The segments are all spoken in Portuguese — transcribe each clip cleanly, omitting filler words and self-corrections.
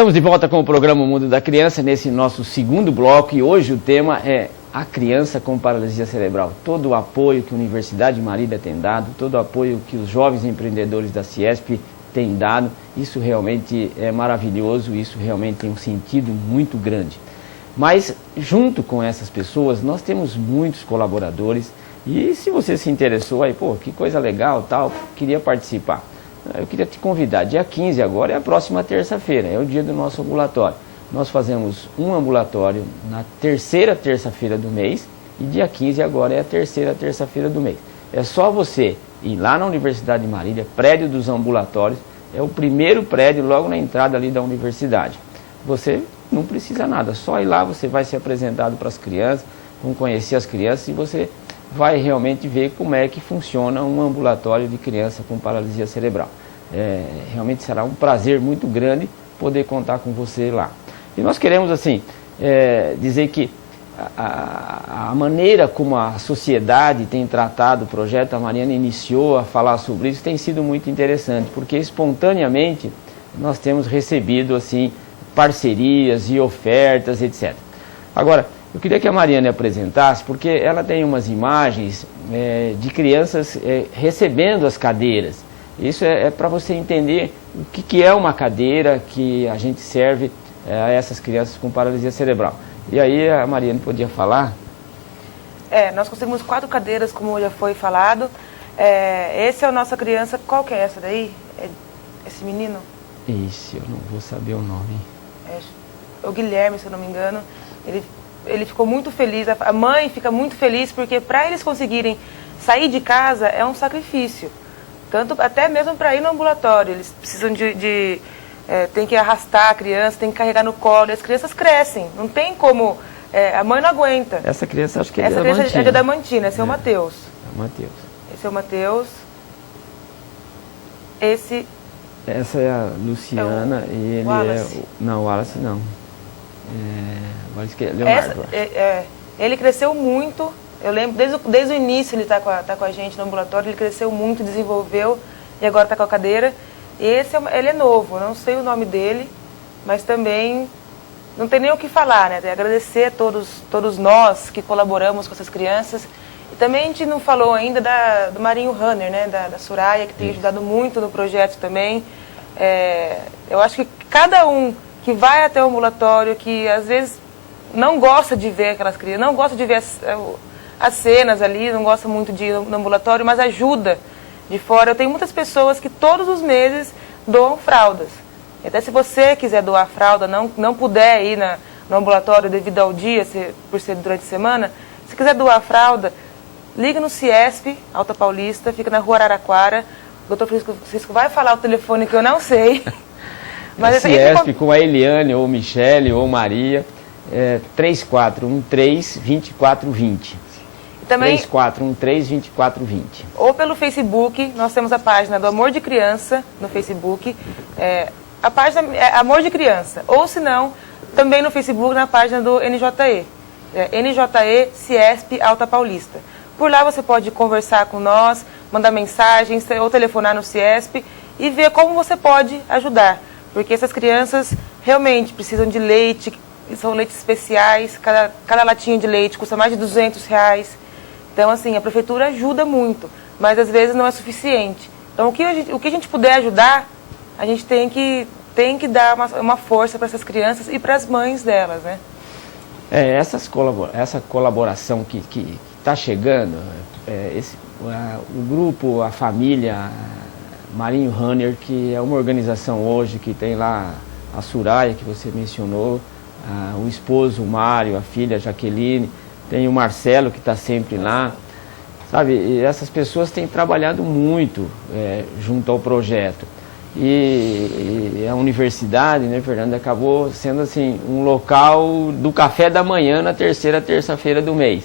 Estamos de volta com o programa Mundo da Criança, nesse nosso segundo bloco, e hoje o tema é a criança com paralisia cerebral. Todo o apoio que a Universidade de Marília tem dado, todo o apoio que os jovens empreendedores da CIESP têm dado, isso realmente é maravilhoso, isso realmente tem um sentido muito grande. Mas, junto com essas pessoas, nós temos muitos colaboradores, e se você se interessou aí, pô, que coisa legal, tal, queria participar. Eu queria te convidar, dia 15 agora é a próxima terça-feira, é o dia do nosso ambulatório. Nós fazemos um ambulatório na terceira terça-feira do mês e dia 15 agora é a terceira terça-feira do mês. É só você ir lá na Universidade de Marília, prédio dos ambulatórios, é o primeiro prédio logo na entrada ali da universidade. Você não precisa nada, só ir lá, você vai ser apresentado para as crianças, vão conhecer as crianças e você vai realmente ver como é que funciona um ambulatório de criança com paralisia cerebral. Realmente será um prazer muito grande poder contar com você lá. E nós queremos, assim, dizer que a maneira como a sociedade tem tratado o projeto, a Mariana iniciou a falar sobre isso, tem sido muito interessante, porque espontaneamente nós temos recebido, assim, parcerias e ofertas, etc. Agora, eu queria que a Mariana apresentasse, porque ela tem umas imagens de crianças recebendo as cadeiras. Isso é para você entender o que é uma cadeira que a gente serve a essas crianças com paralisia cerebral. E aí a Mariana podia falar? Nós conseguimos 4 cadeiras, como já foi falado. Esse é a nossa criança. Qual que é essa daí? Esse menino? Isso, eu não vou saber o nome. É o Guilherme, se eu não me engano. Ele ficou muito feliz, a mãe fica muito feliz, porque para eles conseguirem sair de casa é um sacrifício. Tanto até mesmo para ir no ambulatório, eles precisam tem que arrastar a criança, tem que carregar no colo, e as crianças crescem, não tem como, a mãe não aguenta. Essa criança acho que é Essa criança é de Adamantina, esse é o Matheus. É o Matheus. Esse é o Matheus. Essa é a Luciana e ele Wallace. Não, o Wallace não. Leonardo. Ele cresceu muito, eu lembro, desde o início ele está com a gente no ambulatório, ele cresceu muito, desenvolveu e agora está com a cadeira. Ele é novo, não sei o nome dele, mas também não tem nem o que falar, né? Tem que agradecer a todos nós que colaboramos com essas crianças. E também a gente não falou ainda do Marinho Runner, né? Da Soraya, que tem ajudado muito no projeto também. Eu acho que cada um que vai até o ambulatório, que às vezes não gosta de ver aquelas crianças, não gosta de ver as cenas ali, não gosta muito de ir no ambulatório, mas ajuda de fora. Eu tenho muitas pessoas que todos os meses doam fraldas. Até se você quiser doar fralda, não puder ir no ambulatório devido ao dia, por ser durante a semana, se quiser doar fralda, liga no CIESP, Alta Paulista, fica na Rua Araraquara. O Dr. Francisco vai falar o telefone que eu não sei. Mas CIESP com a Eliane, ou Michele, ou Maria, 3413-2420. Também, 3413-2420. Ou pelo Facebook, nós temos a página do Amor de Criança no Facebook. A página é Amor de Criança. Ou se não, também no Facebook, na página do NJE. NJE CIESP Alta Paulista. Por lá você pode conversar com nós, mandar mensagens ou telefonar no CIESP e ver como você pode ajudar. Porque essas crianças realmente precisam de leite, são leites especiais, cada latinha de leite custa mais de R$200. Então, assim, a prefeitura ajuda muito, mas às vezes não é suficiente. Então, o que a gente puder ajudar, a gente tem que dar uma força para essas crianças e para as mães delas, né? Essa colaboração que está chegando, o grupo, a família Marinho Runner, que é uma organização hoje que tem lá a Soraya, que você mencionou, o esposo, o Mário, a filha, a Jaqueline, tem o Marcelo, que está sempre lá, sabe? E essas pessoas têm trabalhado muito junto ao projeto. E a universidade, né, Fernanda, acabou sendo assim um local do café da manhã na terceira terça-feira do mês.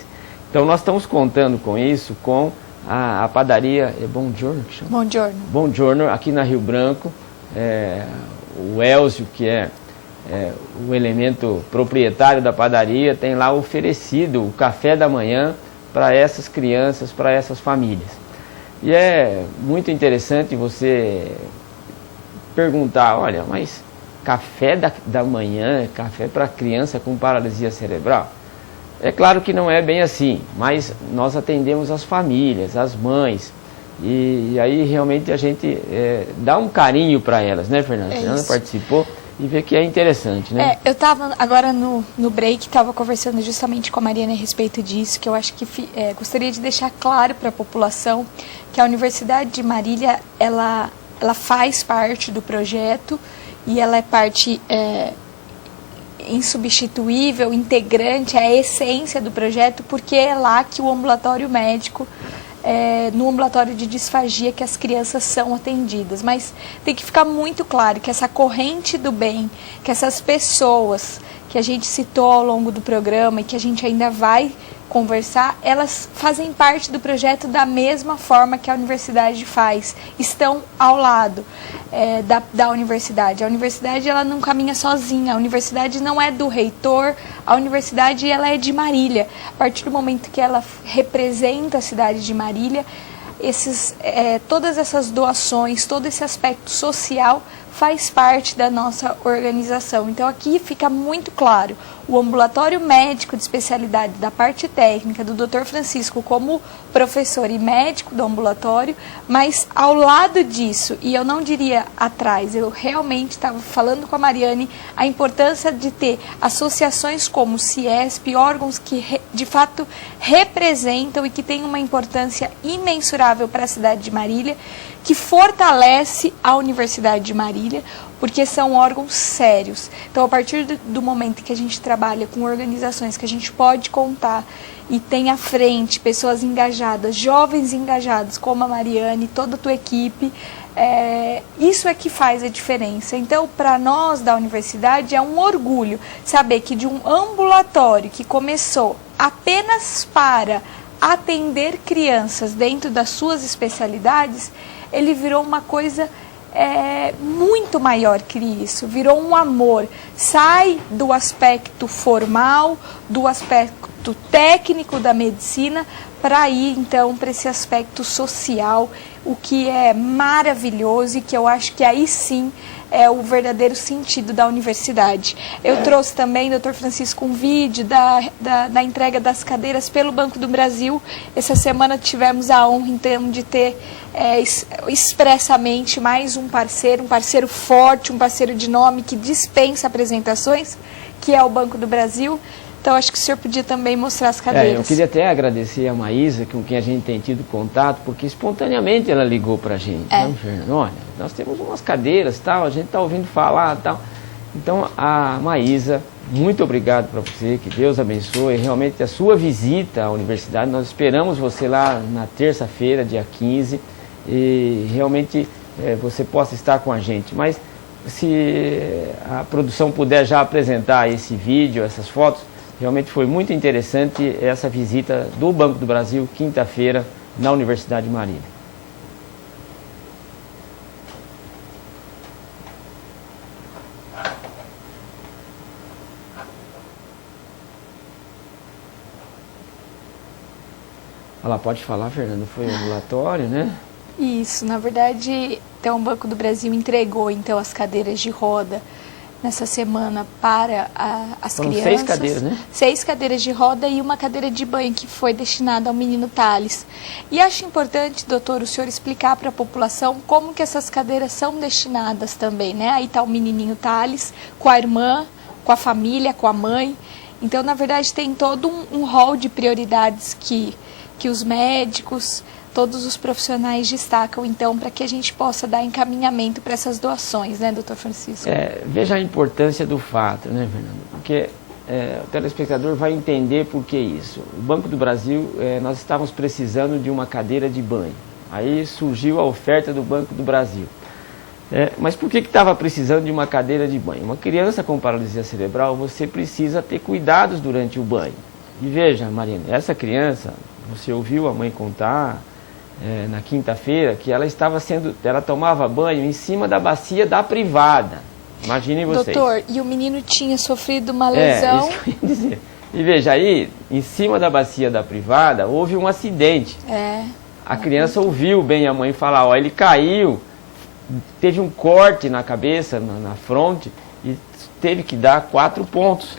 Então nós estamos contando com isso, com a padaria Bom Giorno, que chama? Bom Giorno. Bom Giorno, aqui na Rio Branco. O Elcio, que é o elemento proprietário da padaria, tem lá oferecido o café da manhã para essas crianças, para essas famílias. E é muito interessante você perguntar, olha, mas café da manhã, café para criança com paralisia cerebral. É claro que não é bem assim, mas nós atendemos as famílias, as mães, e aí realmente a gente dá um carinho para elas, né, Fernanda? A Fernanda participou e vê que é interessante, né? Eu estava agora no break, estava conversando justamente com a Mariana a respeito disso, que eu acho que gostaria de deixar claro para a população que a Universidade de Marília, ela faz parte do projeto e ela é parte insubstituível, integrante, é a essência do projeto, porque é lá que o ambulatório médico, no ambulatório de disfagia, que as crianças são atendidas. Mas tem que ficar muito claro que essa corrente do bem, que essas pessoas que a gente citou ao longo do programa e que a gente ainda vai conversar, elas fazem parte do projeto da mesma forma que a universidade faz, estão ao lado da universidade. A universidade, ela não caminha sozinha, a universidade não é do reitor, a universidade, ela é de Marília. A partir do momento que ela representa a cidade de Marília, todas essas doações, todo esse aspecto social faz parte da nossa organização. Então aqui fica muito claro, o ambulatório médico de especialidade da parte técnica do Dr. Francisco como professor e médico do ambulatório, mas ao lado disso, e eu não diria atrás, eu realmente estava falando com a Mariane a importância de ter associações como o CIESP, órgãos que de fato representam e que têm uma importância imensurável para a cidade de Marília, que fortalece a Universidade de Marília, porque são órgãos sérios. Então, a partir do momento que a gente trabalha com organizações que a gente pode contar e tem à frente pessoas engajadas, jovens engajados, como a Mariane, toda a tua equipe, isso é que faz a diferença. Então, para nós da universidade, é um orgulho saber que de um ambulatório que começou apenas para atender crianças dentro das suas especialidades, ele virou uma coisa muito maior que isso, virou um amor, sai do aspecto formal, do aspecto técnico da medicina, para ir então para esse aspecto social, o que é maravilhoso e que eu acho que aí sim é o verdadeiro sentido da universidade. Eu trouxe também, Dr. Francisco, um vídeo da entrega das cadeiras pelo Banco do Brasil. Essa semana tivemos a honra, então, de ter expressamente mais um parceiro forte, um parceiro de nome que dispensa apresentações, que é o Banco do Brasil. Então, acho que o senhor podia também mostrar as cadeiras. Eu queria até agradecer a Maísa, com quem a gente tem tido contato, porque espontaneamente ela ligou para a gente. Né, Fernando? Olha, nós temos umas cadeiras, tal, a gente está ouvindo falar, tal. Então, a Maísa, muito obrigado para você, que Deus abençoe. Realmente, a sua visita à universidade, nós esperamos você lá na terça-feira, dia 15, e realmente você possa estar com a gente. Mas, se a produção puder já apresentar esse vídeo, essas fotos, realmente foi muito interessante essa visita do Banco do Brasil, quinta-feira, na Universidade de Marília. Ela pode falar, Fernando, foi um ambulatório, né? Isso, na verdade, então, o Banco do Brasil entregou então as cadeiras de roda nessa semana para as crianças. 6 cadeiras, né? 6 cadeiras de roda e uma cadeira de banho que foi destinada ao menino Thales. E acho importante, doutor, o senhor explicar para a população como que essas cadeiras são destinadas também, né? Aí está o menininho Thales com a irmã, com a família, com a mãe. Então, na verdade, tem todo um rol de prioridades que os médicos, todos os profissionais destacam, então, para que a gente possa dar encaminhamento para essas doações, né, doutor Francisco? Veja a importância do fato, né, Fernando? Porque o telespectador vai entender por que isso. O Banco do Brasil, nós estávamos precisando de uma cadeira de banho. Aí surgiu a oferta do Banco do Brasil. Mas por que estava precisando de uma cadeira de banho? Uma criança com paralisia cerebral, você precisa ter cuidados durante o banho. E veja, Marina, essa criança, você ouviu a mãe contar na quinta-feira que ela tomava banho em cima da bacia da privada. Imaginem vocês. Doutor, e o menino tinha sofrido uma lesão. Isso que eu ia dizer. E veja aí, em cima da bacia da privada, houve um acidente. A criança ouviu bem a mãe falar, ele caiu, teve um corte na cabeça, na fronte, teve que dar 4 pontos.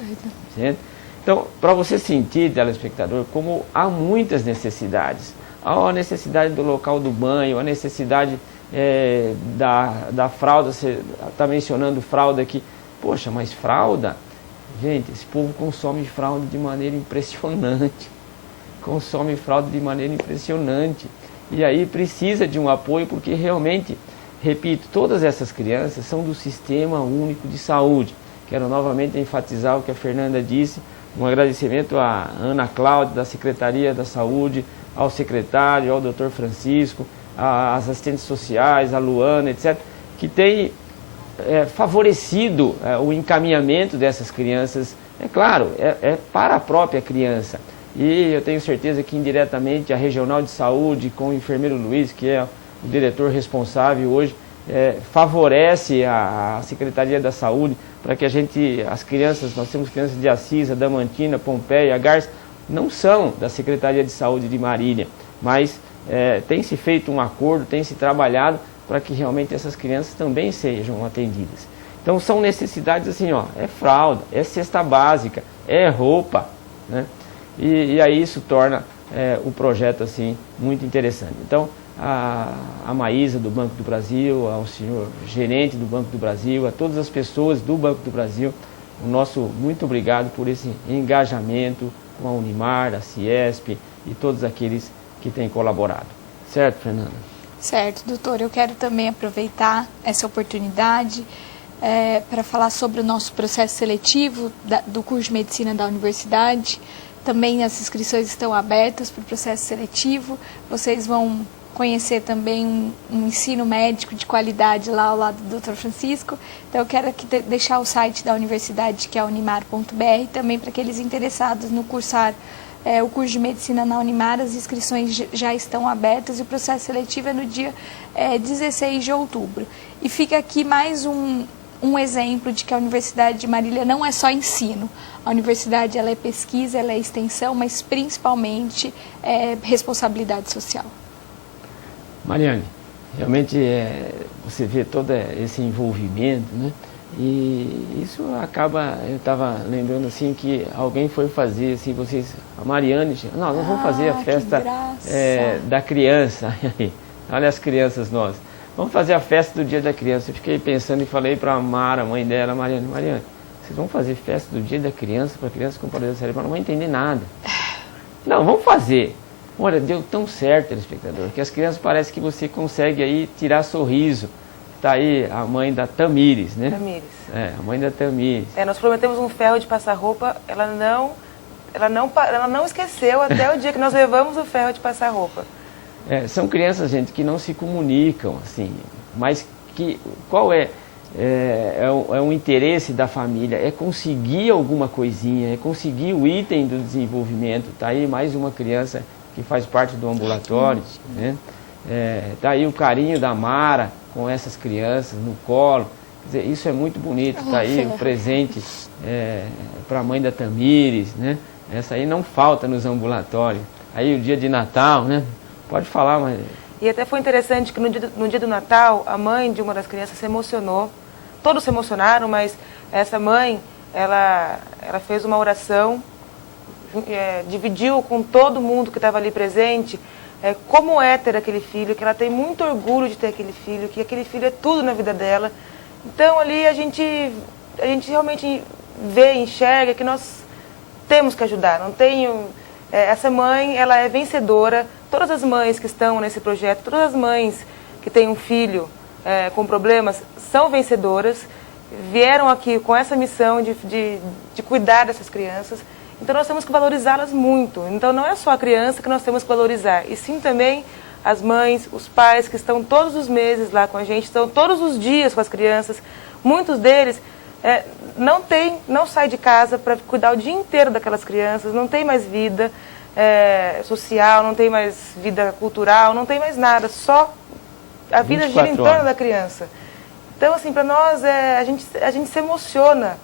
Certo? Então, para você sentir, telespectador, como há muitas necessidades. Há a necessidade do local do banho, a necessidade da fralda, você está mencionando fralda aqui. Poxa, mas fralda, gente, esse povo consome fralda de maneira impressionante. Consome fralda de maneira impressionante. E aí precisa de um apoio, porque realmente, repito, todas essas crianças são do Sistema Único de Saúde. Quero novamente enfatizar o que a Fernanda disse, um agradecimento à Ana Cláudia, da Secretaria da Saúde, ao secretário, ao Dr. Francisco, às assistentes sociais, a Luana, etc., que tem favorecido o encaminhamento dessas crianças, é claro, para a própria criança. E eu tenho certeza que indiretamente a Regional de Saúde, com o enfermeiro Luiz, que é o diretor responsável hoje, favorece a Secretaria da Saúde para que as crianças, nós temos crianças de Assis, Adamantina, Pompeia, Garça, não são da Secretaria de Saúde de Marília, mas tem se feito um acordo, tem se trabalhado para que realmente essas crianças também sejam atendidas. Então são necessidades assim, é fralda, é cesta básica, é roupa, né? E aí isso torna o projeto assim muito interessante. Então a Maísa do Banco do Brasil, ao senhor gerente do Banco do Brasil, a todas as pessoas do Banco do Brasil, o nosso muito obrigado por esse engajamento com a Unimar, a Ciesp e todos aqueles que têm colaborado. Certo, Fernanda? Certo, doutor. Eu quero também aproveitar essa oportunidade para falar sobre o nosso processo seletivo do curso de Medicina da Universidade. Também as inscrições estão abertas para o processo seletivo. Vocês vão conhecer também um ensino médico de qualidade lá ao lado do Dr. Francisco. Então eu quero aqui deixar o site da universidade, que é unimar.br, também para aqueles interessados no cursar o curso de Medicina na Unimar. As inscrições já estão abertas e o processo seletivo é no dia 16 de outubro. E fica aqui mais um exemplo de que a Universidade de Marília não é só ensino. A universidade ela é pesquisa, ela é extensão, mas principalmente responsabilidade social. Mariane, realmente você vê todo esse envolvimento, né? E isso acaba, eu estava lembrando assim que alguém foi fazer, assim, a Mariane, nós vamos fazer a festa da criança. Olha as crianças nossas. Vamos fazer a festa do Dia da Criança. Eu fiquei pensando e falei para a Mara, a mãe dela, Mariane, vocês vão fazer festa do Dia da Criança para criança com paralisia cerebral? Não vai entender nada. Não, vamos fazer. Olha, deu tão certo, telespectador, que as crianças parece que você consegue aí tirar sorriso. Está aí a mãe da Tamires, né? Tamires. A mãe da Tamires. Nós prometemos um ferro de passar roupa, ela não esqueceu até o dia que nós levamos o ferro de passar roupa. São crianças, gente, que não se comunicam, assim, mas qual é um interesse da família, é conseguir alguma coisinha, é conseguir o item do desenvolvimento. Está aí mais uma criança que faz parte do ambulatório, né? Está aí o carinho da Mara com essas crianças no colo. Quer dizer, isso é muito bonito. Está aí o presente para a mãe da Tamires, né? Essa aí não falta nos ambulatórios. Aí o dia de Natal, né? Pode falar, mas... E até foi interessante que no dia do Natal, a mãe de uma das crianças se emocionou. Todos se emocionaram, mas essa mãe, ela fez uma oração, dividiu com todo mundo que estava ali presente como é ter aquele filho, que ela tem muito orgulho de ter aquele filho, que aquele filho é tudo na vida dela. Então ali a gente realmente vê, enxerga que nós temos que ajudar. Essa mãe, ela é vencedora. Todas as mães que estão nesse projeto, todas as mães que têm um filho com problemas, são vencedoras, vieram aqui com essa missão de cuidar dessas crianças. Então nós temos que valorizá-las muito. Então não é só a criança que nós temos que valorizar, e sim também as mães, os pais que estão todos os meses lá com a gente, estão todos os dias com as crianças. Muitos deles não saem de casa para cuidar o dia inteiro daquelas crianças, não tem mais vida social, não tem mais vida cultural, não tem mais nada, só a vida gira em torno da criança. Então, assim, para nós, a gente se emociona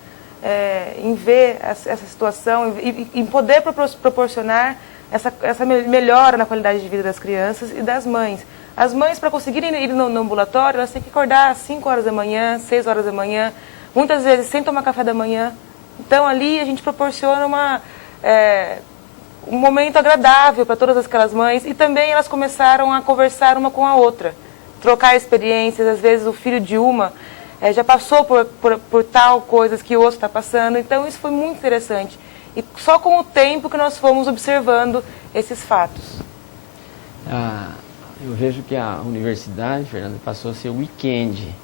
em ver essa situação, em poder proporcionar essa melhora na qualidade de vida das crianças e das mães. As mães, para conseguirem ir no ambulatório, elas têm que acordar às 5 horas da manhã, 6 horas da manhã, muitas vezes sem tomar café da manhã. Então ali a gente proporciona um momento agradável para todas aquelas mães, e também elas começaram a conversar uma com a outra, trocar experiências. Às vezes o filho de uma já passou por tal coisas que o outro está passando, então isso foi muito interessante. E só com o tempo que nós fomos observando esses fatos. Eu vejo que a universidade, Fernanda, passou a ser o weekend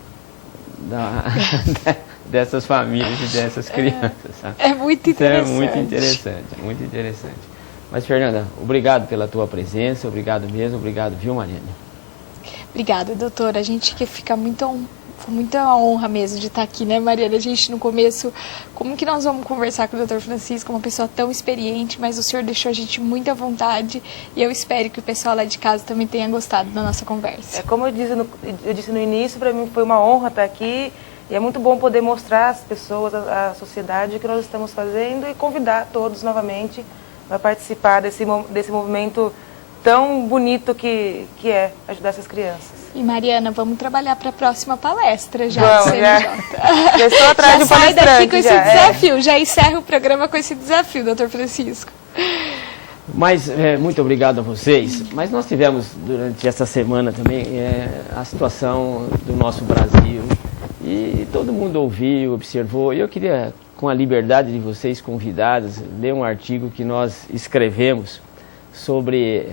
dessas famílias e dessas crianças. Sabe? É muito interessante. Então, é muito interessante, muito interessante. Mas, Fernanda, obrigado pela tua presença, obrigado mesmo, obrigado, viu, Mariane? Obrigada, doutora. A gente que fica com muita honra mesmo de estar aqui, né, Mariana? A gente, no começo, como que nós vamos conversar com o doutor Francisco, uma pessoa tão experiente, mas o senhor deixou a gente muito à vontade, e eu espero que o pessoal lá de casa também tenha gostado da nossa conversa. Como eu disse no início, para mim foi uma honra estar aqui, e é muito bom poder mostrar às pessoas, à sociedade, o que nós estamos fazendo, e convidar todos novamente a participar desse movimento tão bonito que é ajudar essas crianças. E, Mariana, vamos trabalhar para a próxima palestra já. Vamos, já estou atrás de um palestrante. Sai daqui com esse desafio, já encerra o programa com esse desafio, doutor Francisco. Mas, muito obrigado a vocês. Mas nós tivemos, durante essa semana também, a situação do nosso Brasil. E todo mundo ouviu, observou. E eu queria, com a liberdade de vocês convidados, ler um artigo que nós escrevemos sobre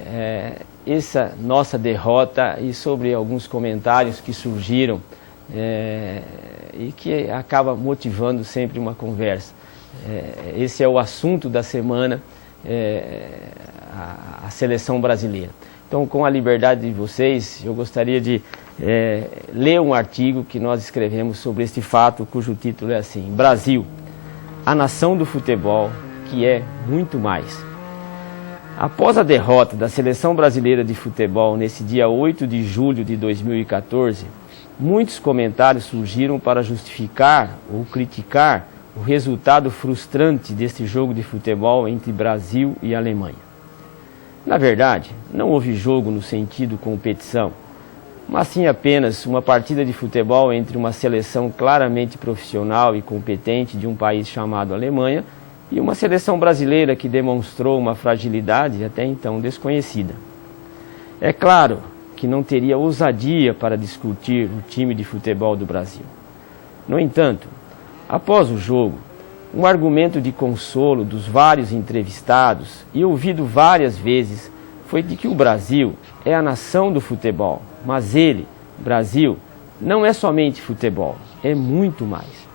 essa nossa derrota e sobre alguns comentários que surgiram e que acaba motivando sempre uma conversa. Esse é o assunto da semana, a seleção brasileira. Então, com a liberdade de vocês, eu gostaria de ler um artigo que nós escrevemos sobre este fato, cujo título é assim: Brasil, a nação do futebol, que é muito mais. Após a derrota da Seleção Brasileira de Futebol nesse dia 8 de julho de 2014, muitos comentários surgiram para justificar ou criticar o resultado frustrante deste jogo de futebol entre Brasil e Alemanha. Na verdade, não houve jogo no sentido competição, mas sim apenas uma partida de futebol entre uma seleção claramente profissional e competente de um país chamado Alemanha e uma seleção brasileira que demonstrou uma fragilidade até então desconhecida. É claro que não teria ousadia para discutir o time de futebol do Brasil. No entanto, após o jogo, um argumento de consolo dos vários entrevistados e ouvido várias vezes foi de que o Brasil é a nação do futebol, mas ele, Brasil, não é somente futebol, é muito mais.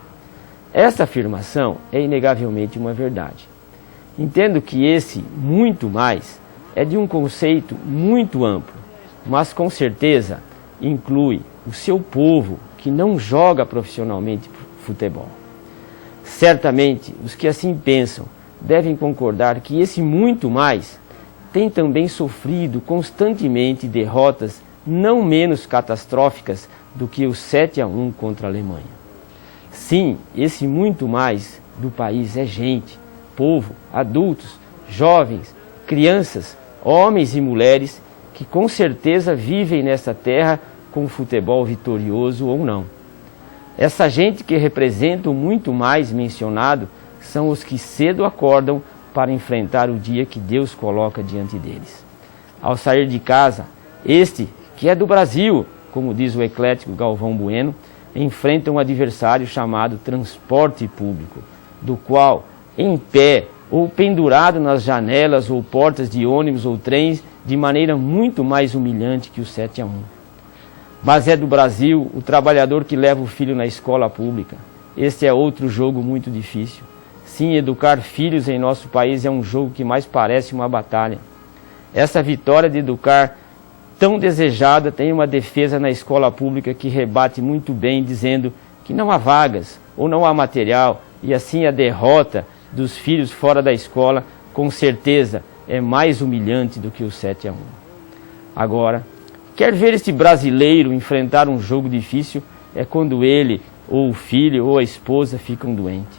Essa afirmação é inegavelmente uma verdade. Entendo que esse muito mais é de um conceito muito amplo, mas com certeza inclui o seu povo que não joga profissionalmente futebol. Certamente, os que assim pensam devem concordar que esse muito mais tem também sofrido constantemente derrotas não menos catastróficas do que o 7-1 contra a Alemanha. Sim, esse muito mais do país é gente, povo, adultos, jovens, crianças, homens e mulheres que com certeza vivem nessa terra com futebol vitorioso ou não. Essa gente que representa o muito mais mencionado são os que cedo acordam para enfrentar o dia que Deus coloca diante deles. Ao sair de casa, este, que é do Brasil, como diz o eclético Galvão Bueno, enfrenta um adversário chamado transporte público, do qual, em pé ou pendurado nas janelas ou portas de ônibus ou trens, de maneira muito mais humilhante que o 7-1. Mas é do Brasil o trabalhador que leva o filho na escola pública. Este é outro jogo muito difícil. Sim, educar filhos em nosso país é um jogo que mais parece uma batalha. Essa vitória de educar tão desejada tem uma defesa na escola pública que rebate muito bem, dizendo que não há vagas ou não há material, e assim a derrota dos filhos fora da escola, com certeza, é mais humilhante do que o 7-1. Agora, quer ver este brasileiro enfrentar um jogo difícil é quando ele, ou o filho, ou a esposa ficam doentes.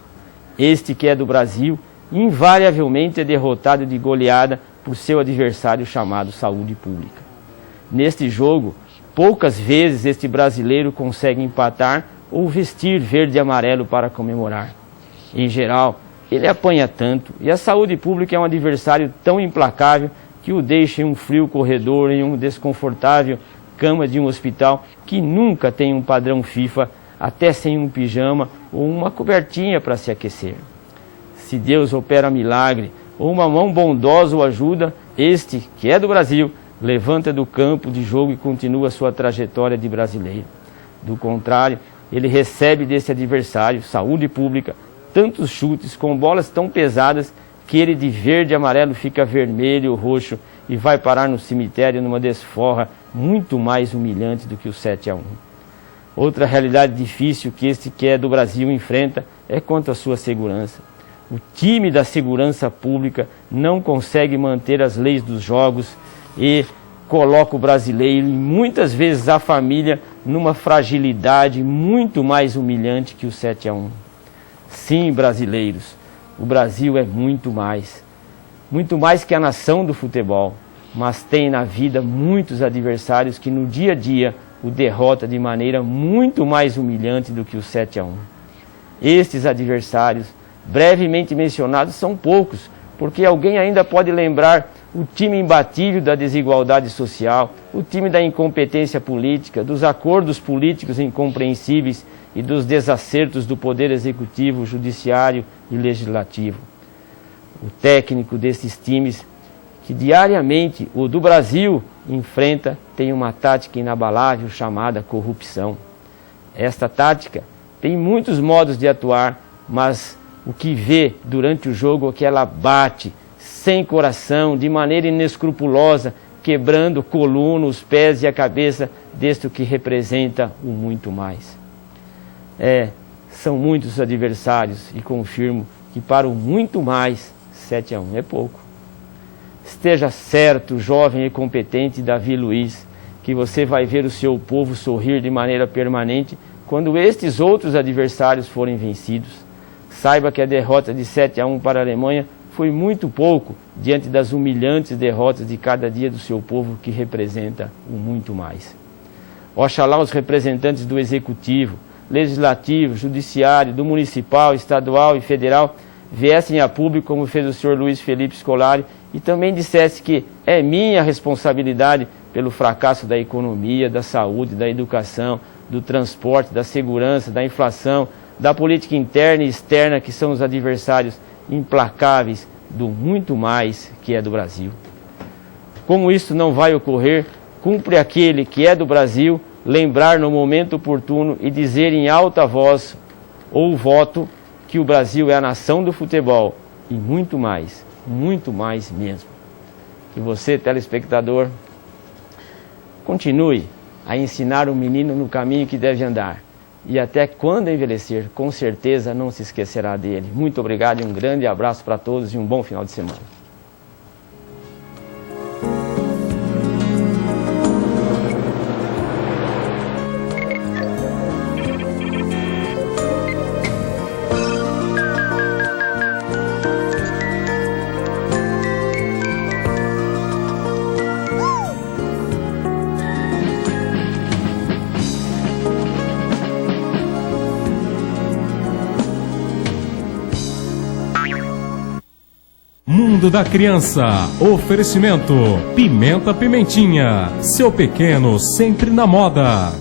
Este que é do Brasil, invariavelmente é derrotado de goleada por seu adversário chamado saúde pública. Neste jogo, poucas vezes este brasileiro consegue empatar ou vestir verde e amarelo para comemorar. Em geral, ele apanha tanto e a saúde pública é um adversário tão implacável que o deixa em um frio corredor, em um desconfortável cama de um hospital que nunca tem um padrão FIFA, até sem um pijama ou uma cobertinha para se aquecer. Se Deus opera milagre ou uma mão bondosa o ajuda, este, que é do Brasil, levanta do campo de jogo e continua sua trajetória de brasileiro. Do contrário, ele recebe desse adversário, saúde pública, tantos chutes com bolas tão pesadas que ele de verde e amarelo fica vermelho ou roxo e vai parar no cemitério numa desforra muito mais humilhante do que o 7-1. Outra realidade difícil que este que é do Brasil enfrenta é quanto à sua segurança. O time da segurança pública não consegue manter as leis dos jogos e coloca o brasileiro e muitas vezes a família numa fragilidade muito mais humilhante que o 7-1. Sim, brasileiros, o Brasil é muito mais que a nação do futebol, mas tem na vida muitos adversários que no dia a dia o derrota de maneira muito mais humilhante do que o 7-1. Estes adversários, brevemente mencionados, são poucos, porque alguém ainda pode lembrar o time imbatível da desigualdade social, o time da incompetência política, dos acordos políticos incompreensíveis e dos desacertos do poder executivo, judiciário e legislativo. O técnico desses times, que diariamente o do Brasil enfrenta, tem uma tática inabalável chamada corrupção. Esta tática tem muitos modos de atuar, mas o que vê durante o jogo é que ela bate sem coração, de maneira inescrupulosa, quebrando coluna, os pés e a cabeça deste que representa o muito mais. São muitos adversários e confirmo que para o muito mais, 7-1 é pouco. Esteja certo, jovem e competente Davi Luiz, que você vai ver o seu povo sorrir de maneira permanente quando estes outros adversários forem vencidos. Saiba que a derrota de 7-1 para a Alemanha foi muito pouco diante das humilhantes derrotas de cada dia do seu povo que representa o muito mais. Oxalá os representantes do Executivo, Legislativo, Judiciário, do Municipal, Estadual e Federal viessem a público, como fez o senhor Luiz Felipe Scolari, e também dissesse que é minha responsabilidade pelo fracasso da economia, da saúde, da educação, do transporte, da segurança, da inflação, da política interna e externa, que são os adversários implacáveis do muito mais que é do Brasil. Como isso não vai ocorrer, cumpre aquele que é do Brasil lembrar no momento oportuno e dizer em alta voz ou voto que o Brasil é a nação do futebol e muito mais mesmo. Que você, telespectador, continue a ensinar o menino no caminho que deve andar e até quando envelhecer, com certeza não se esquecerá dele. Muito obrigado e um grande abraço para todos e um bom final de semana. Mundo da Criança. Oferecimento Pimenta Pimentinha. Seu pequeno sempre na moda.